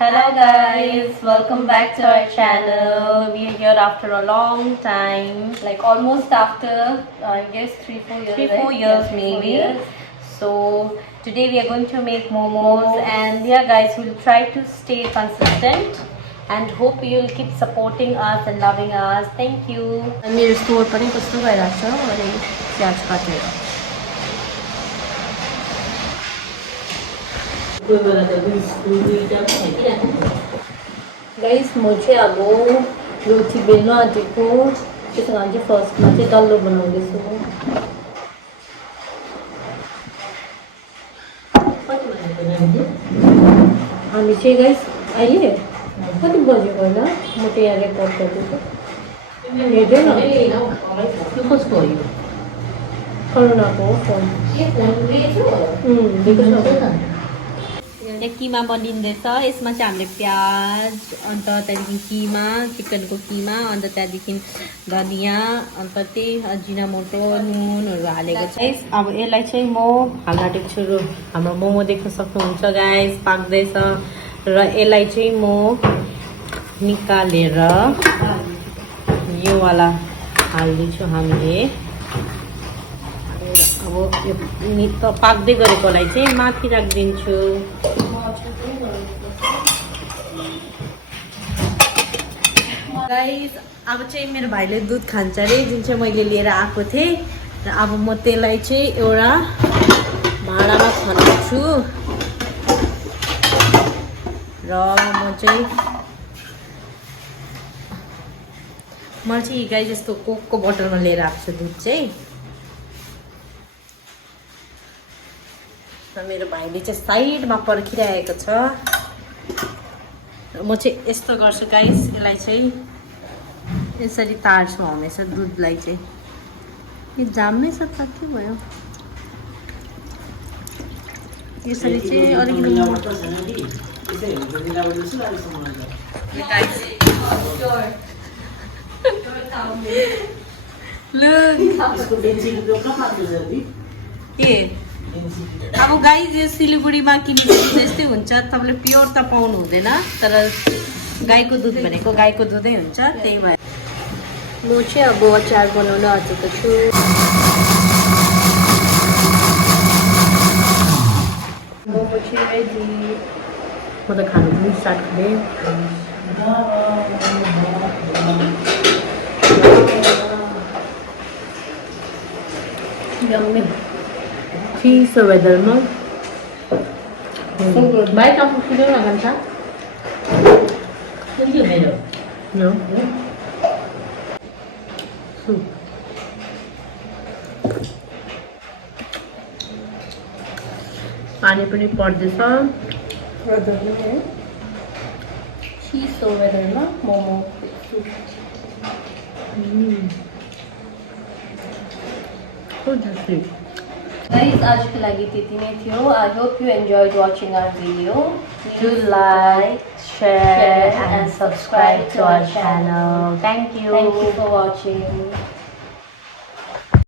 Hello guys, welcome back to our channel. We are here after a long time, like almost after I guess 3-4 years. 3-4 years Yeah, maybe. 3-4 years. So today we are going to make momos, and yeah guys, we'll try to stay consistent and hope you'll keep supporting us and loving us. Thank you. मेरो store पनि कस्तो भइरहेको छ अनि प्याज काटेर guys म चाहिँ अब रोटी बेल्न आँटेको त्यसो कारण चाहिँ फर्स्टमा चाहिँ डल्लो बनाउँदैछु हामी चाहिँ गाइस अहिले कति बजेको होइन म त यहाँ रेकर्ड गर्दैछु हेर्दैन यो कसको हो यो करुणाको हो फोन यहाँ किमा बनिँदैछ यसमा चाहिँ हामीले प्याज अन्त त्यहाँदेखि किमा चिकनको किमा अन्त त्यहाँदेखि धनियाँ अन्त त्यही अजिनामोटो नुनहरू हालेको छ अब यसलाई चाहिँ म हाल्न आँटेको छु हाम्रो मोमो देख्न सक्नुहुन्छ गाइस पाक्दैछ र यसलाई चाहिँ म निकालेर यो वाला हाल्दैछु हामीले अब यो पाक्दै गरेकोलाई चाहिँ माथि राखिदिन्छु गाइस अब चाहिँ मेरो भाइले दुध खान्छ अरे जुन चाहिँ मैले लिएर आएको थिएँ र अब म त्यसलाई चाहिँ एउटा भाँडामा खन्छु र म चाहिँ गाइस यस्तो कोकको बोतलमा लिएर आएको छु दुध चाहिँ र मेरो भाइले चाहिँ साइडमा पर्खिरहेको छ र म चाहिँ यस्तो गर्छु गाइस यसलाई चाहिँ यसरी तार्छु हमेसा दुधलाई चाहिँ यो जाम्मै छ त के भयो यसरी चाहिँ अलिकति के अब गाई यो सिलगढीमा किनेको त्यस्तै हुन्छ तपाईँले प्योर त पाउनु हुँदैन तर गाईको दुध भनेको गाईको दुधै हुन्छ त्यही भएर म चाहिँ अब अचार बनाउन आँटेको छु मोमो चाहिँ रेडी म त खानु पनि स्टार्ट गरेँ यम्मी चिसो वेदरमा बाइक आफू किन नखान्छ No. पानी पनि पर्दैछ चिसो वेदरमा मोमो गाइस आजको लागि त्यति नै थियो I hope you enjoyed watching our video Do like, share and subscribe to our channel. Thank you. Thank you for watching.